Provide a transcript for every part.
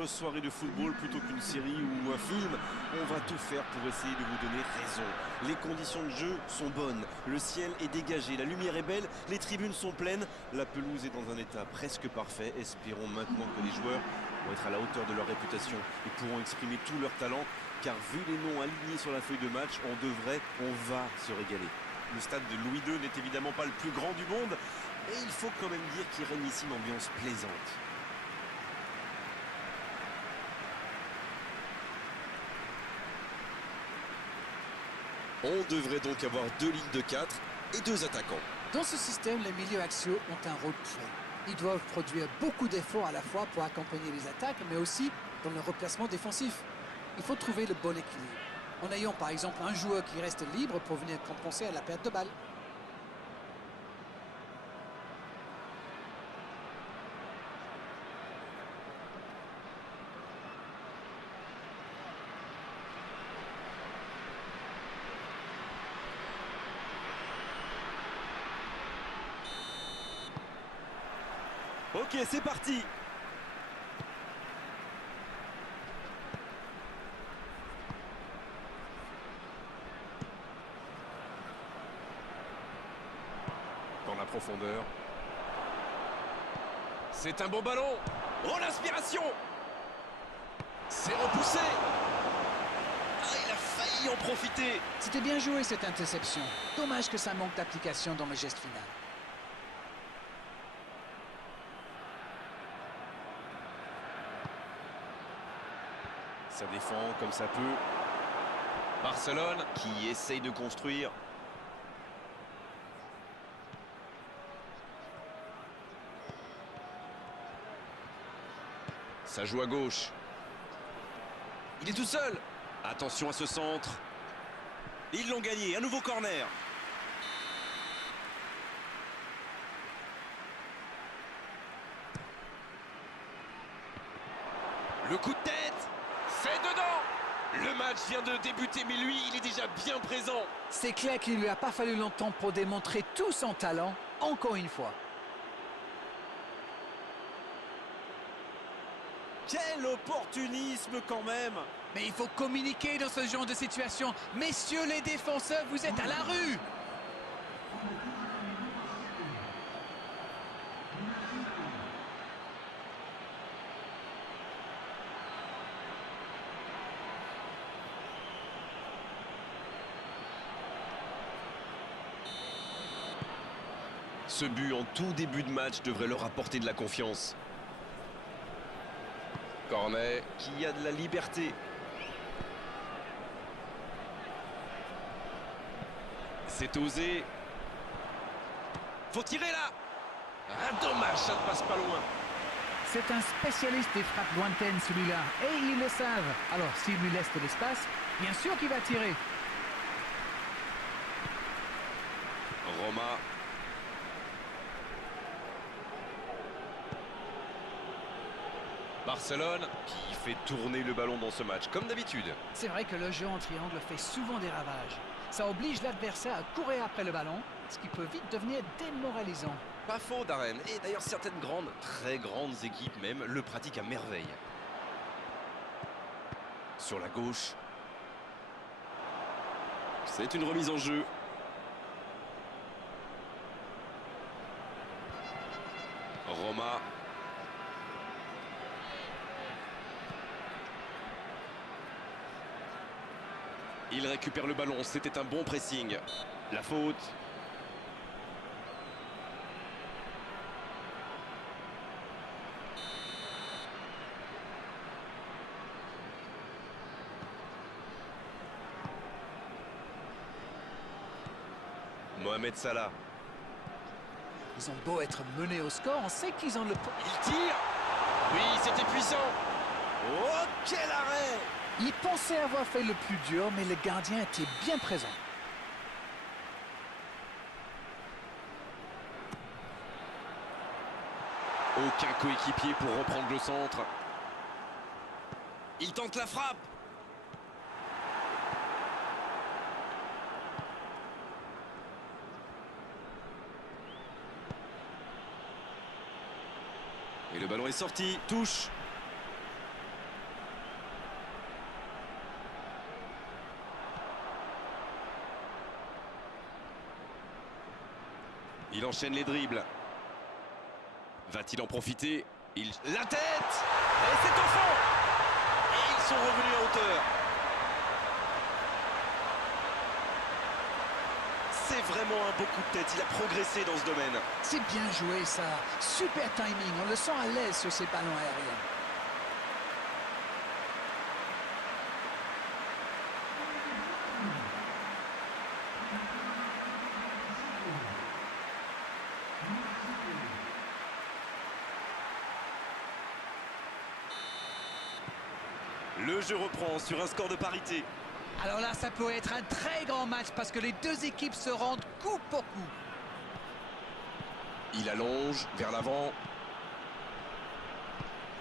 votre soirée de football plutôt qu'une série ou un film. On va tout faire pour essayer de vous donner raison. Les conditions de jeu sont bonnes, le ciel est dégagé, la lumière est belle, les tribunes sont pleines, la pelouse est dans un état presque parfait. Espérons maintenant que les joueurs vont être à la hauteur de leur réputation et pourront exprimer tout leur talent, car vu les noms alignés sur la feuille de match, on va se régaler. Le stade de Louis II n'est évidemment pas le plus grand du monde, mais il faut quand même dire qu'il règne ici une ambiance plaisante. On devrait donc avoir 2 lignes de 4 et 2 attaquants. Dans ce système, les milieux axiaux ont un rôle clé. Ils doivent produire beaucoup d'efforts à la fois pour accompagner les attaques, mais aussi dans le replacement défensif. Il faut trouver le bon équilibre, en ayant par exemple un joueur qui reste libre pour venir compenser à la perte de balle. Ok, c'est parti. Dans la profondeur. C'est un bon ballon. Oh, l'inspiration. C'est repoussé. Ah, il a failli en profiter. C'était bien joué cette interception. Dommage que ça manque d'application dans le geste final. Ça défend comme ça peut. Barcelone qui essaye de construire. Ça joue à gauche. Il est tout seul. Attention à ce centre. Ils l'ont gagné, un nouveau corner. Le coup de tête. C'est dedans. Le match vient de débuter, mais lui, il est déjà bien présent. C'est clair qu'il ne lui a pas fallu longtemps pour démontrer tout son talent, encore une fois. Quel opportunisme quand même. Mais il faut communiquer dans ce genre de situation. Messieurs les défenseurs, vous êtes à la rue. Ce but en tout début de match devrait leur apporter de la confiance. Cornet qui a de la liberté. C'est osé. Faut tirer là. Ah, dommage, ça ne passe pas loin. C'est un spécialiste des frappes lointaines celui-là, et ils le savent. Alors s'il lui laisse de l'espace, bien sûr qu'il va tirer. Roma. Barcelone qui fait tourner le ballon dans ce match, comme d'habitude. C'est vrai que le jeu en triangle fait souvent des ravages. Ça oblige l'adversaire à courir après le ballon, ce qui peut vite devenir démoralisant. Pas faux, Darren. Et d'ailleurs, certaines grandes, très grandes équipes même, le pratiquent à merveille. Sur la gauche. C'est une remise en jeu. Roma. Il récupère le ballon, c'était un bon pressing. La faute. Mohamed Salah. Ils ont beau être menés au score, on sait qu'ils ont le... Il tire. Oui, c'était puissant. Oh, quel arrêt! Ils pensaient avoir fait le plus dur, mais le gardien était bien présent. Aucun coéquipier pour reprendre le centre. Il tente la frappe. Et le ballon est sorti. Touche. Il enchaîne les dribbles. Va-t-il en profiter? La tête! Et c'est au fond! Et ils sont revenus à hauteur. C'est vraiment un beau coup de tête. Il a progressé dans ce domaine. C'est bien joué ça. Super timing. On le sent à l'aise sur ces ballons aériens. Le jeu reprend sur un score de parité. Alors là, ça peut être un très grand match parce que les deux équipes se rendent coup pour coup. Il allonge vers l'avant.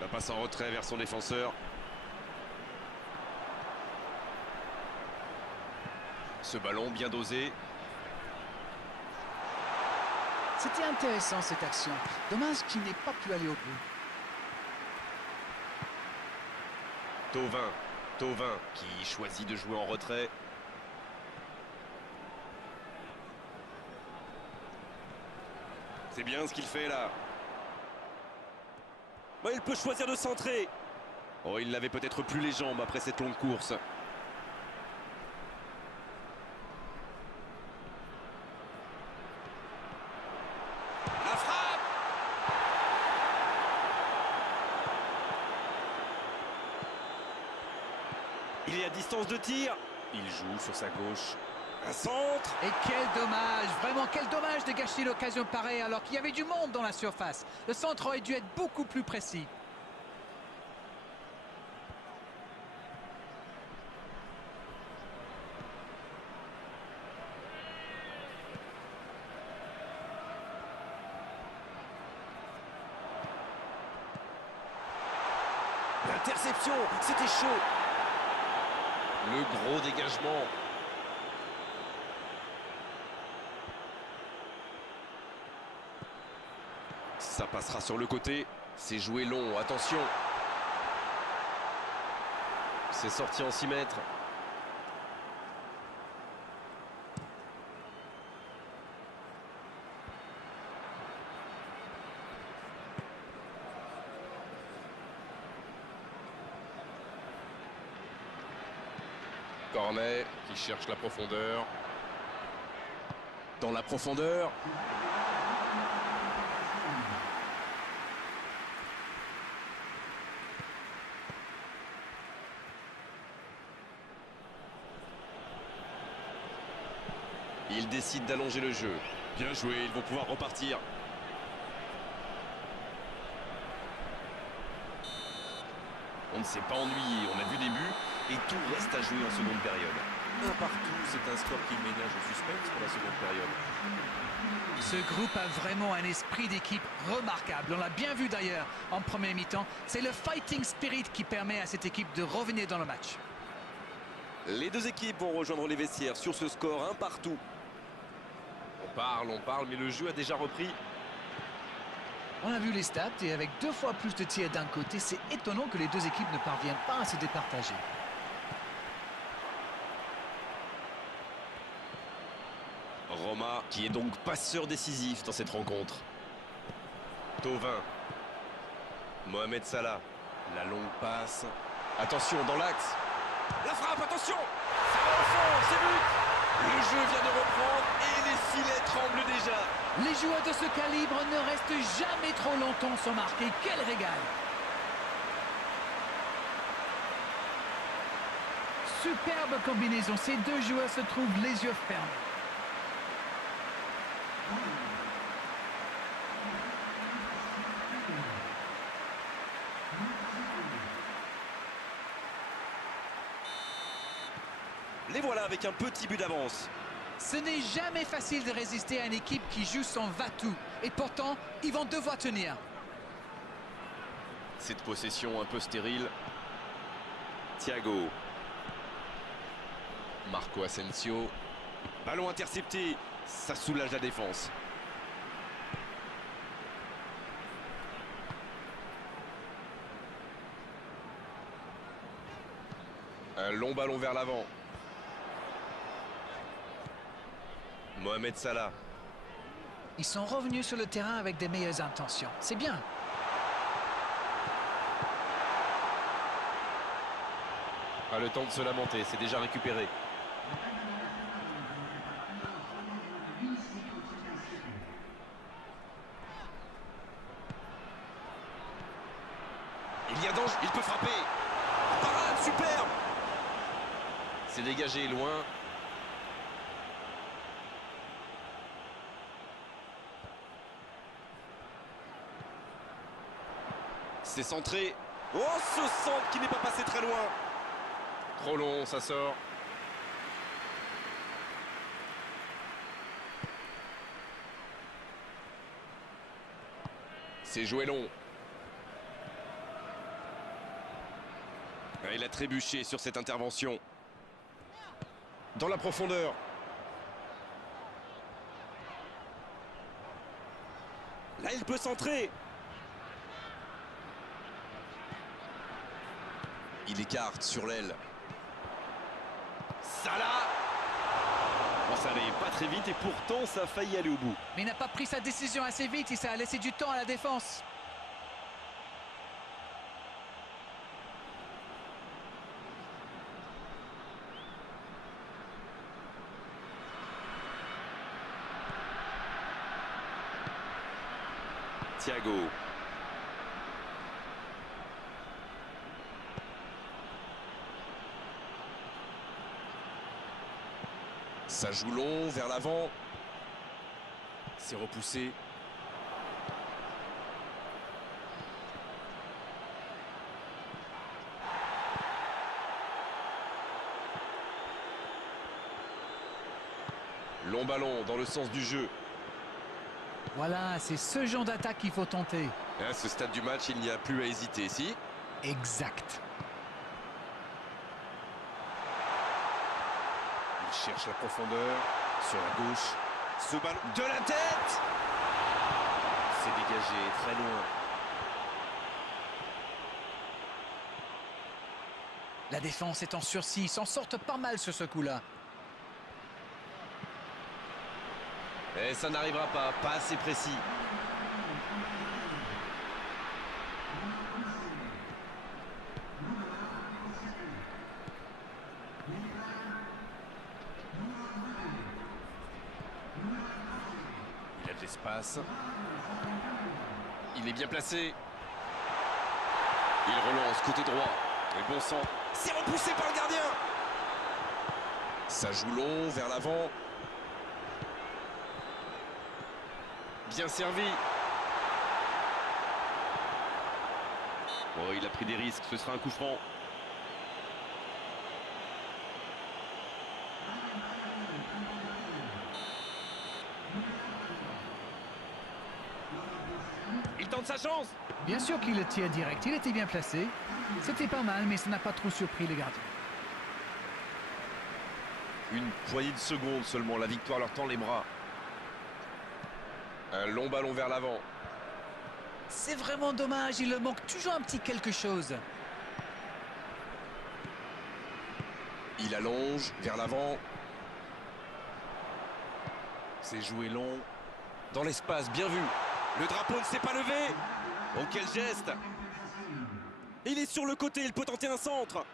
La passe en retrait vers son défenseur. Ce ballon bien dosé. C'était intéressant cette action. Dommage qu'il n'ait pas pu aller au bout. Thauvin qui choisit de jouer en retrait. C'est bien ce qu'il fait là. Bah, il peut choisir de centrer. Oh, il n'avait peut-être plus les jambes après cette longue course. La frappe! Il est à distance de tir. Il joue sur sa gauche. Un centre. Et quel dommage, vraiment quel dommage de gâcher l'occasion pareille alors qu'il y avait du monde dans la surface. Le centre aurait dû être beaucoup plus précis. L'interception, c'était chaud. Le gros dégagement. Ça passera sur le côté. C'est joué long, attention. C'est sorti en 6 mètres. Cornet qui cherche la profondeur. Dans la profondeur. Il décide d'allonger le jeu. Bien joué, ils vont pouvoir repartir. On ne s'est pas ennuyé, on a vu des buts et tout reste à jouer en seconde période. Un partout, c'est un score qui ménage au suspense pour la seconde période. Ce groupe a vraiment un esprit d'équipe remarquable. On l'a bien vu d'ailleurs en première mi-temps. C'est le fighting spirit qui permet à cette équipe de revenir dans le match. Les deux équipes vont rejoindre les vestiaires sur ce score, un partout. On parle, mais le jeu a déjà repris. On a vu les stats et avec 2 fois plus de tirs d'un côté, c'est étonnant que les deux équipes ne parviennent pas à se départager. Roma qui est donc passeur décisif dans cette rencontre. Thauvin. Mohamed Salah. La longue passe. Attention dans l'axe. La frappe, attention. Ça va au fond, c'est but. Le jeu vient de reprendre et les filets tremblent déjà. Les joueurs de ce calibre ne restent jamais trop longtemps sans marquer. Quel régal! Superbe combinaison. Ces deux joueurs se trouvent les yeux fermés. Les voilà avec un petit but d'avance. Ce n'est jamais facile de résister à une équipe qui joue son va-tout. Et pourtant, ils vont devoir tenir. Cette possession un peu stérile. Thiago. Marco Asensio. Ballon intercepté. Ça soulage la défense. Un long ballon vers l'avant. Mohamed Salah. Ils sont revenus sur le terrain avec des meilleures intentions. C'est bien. Pas le temps de se lamenter, c'est déjà récupéré. Il y a danger, il peut frapper. Parade, superbe. C'est dégagé loin. C'est centré. Oh, ce centre qui n'est pas passé très loin. Trop long, ça sort. C'est joué long. Il a trébuché sur cette intervention. Dans la profondeur. Là, il peut centrer. Il écarte sur l'aile. Salah. Bon, ça n'allait pas très vite et pourtant ça a failli aller au bout. Mais il n'a pas pris sa décision assez vite et ça a laissé du temps à la défense. Thiago. Ça joue long vers l'avant. C'est repoussé. Long ballon dans le sens du jeu. Voilà, c'est ce genre d'attaque qu'il faut tenter. À ce stade du match, il n'y a plus à hésiter, si. Exact. Il cherche la profondeur sur la gauche. Ce ballon de la tête. C'est dégagé très loin. La défense est en sursis, ils s'en sortent pas mal sur ce coup-là. Et ça n'arrivera pas assez précis. Il a de l'espace. Il est bien placé. Il relance côté droit. Et bon sang. C'est repoussé par le gardien. Ça joue long vers l'avant. Bien servi. Oh, il a pris des risques, ce sera un coup franc. Il tente sa chance. Bien sûr qu'il le tire direct, il était bien placé. C'était pas mal, mais ça n'a pas trop surpris le gardien. Une poignée de secondes seulement, la victoire leur tend les bras. Un long ballon vers l'avant. C'est vraiment dommage, il leur manque toujours un petit quelque chose. Il allonge vers l'avant. C'est joué long. Dans l'espace, bien vu. Le drapeau ne s'est pas levé. Oh, quel geste. Il est sur le côté, il peut tenter un centre.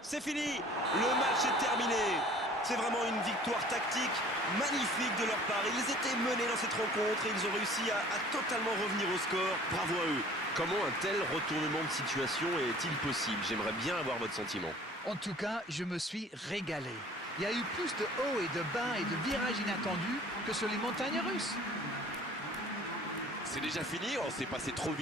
C'est fini. Le match est terminé. C'est vraiment une victoire tactique magnifique de leur part. Ils étaient menés dans cette rencontre et ils ont réussi à totalement revenir au score. Bravo à eux. Comment un tel retournement de situation est-il possible? J'aimerais bien avoir votre sentiment. En tout cas, je me suis régalé. Il y a eu plus de hauts et de bas et de virages inattendus que sur les montagnes russes. C'est déjà fini, on s'est passé trop vite.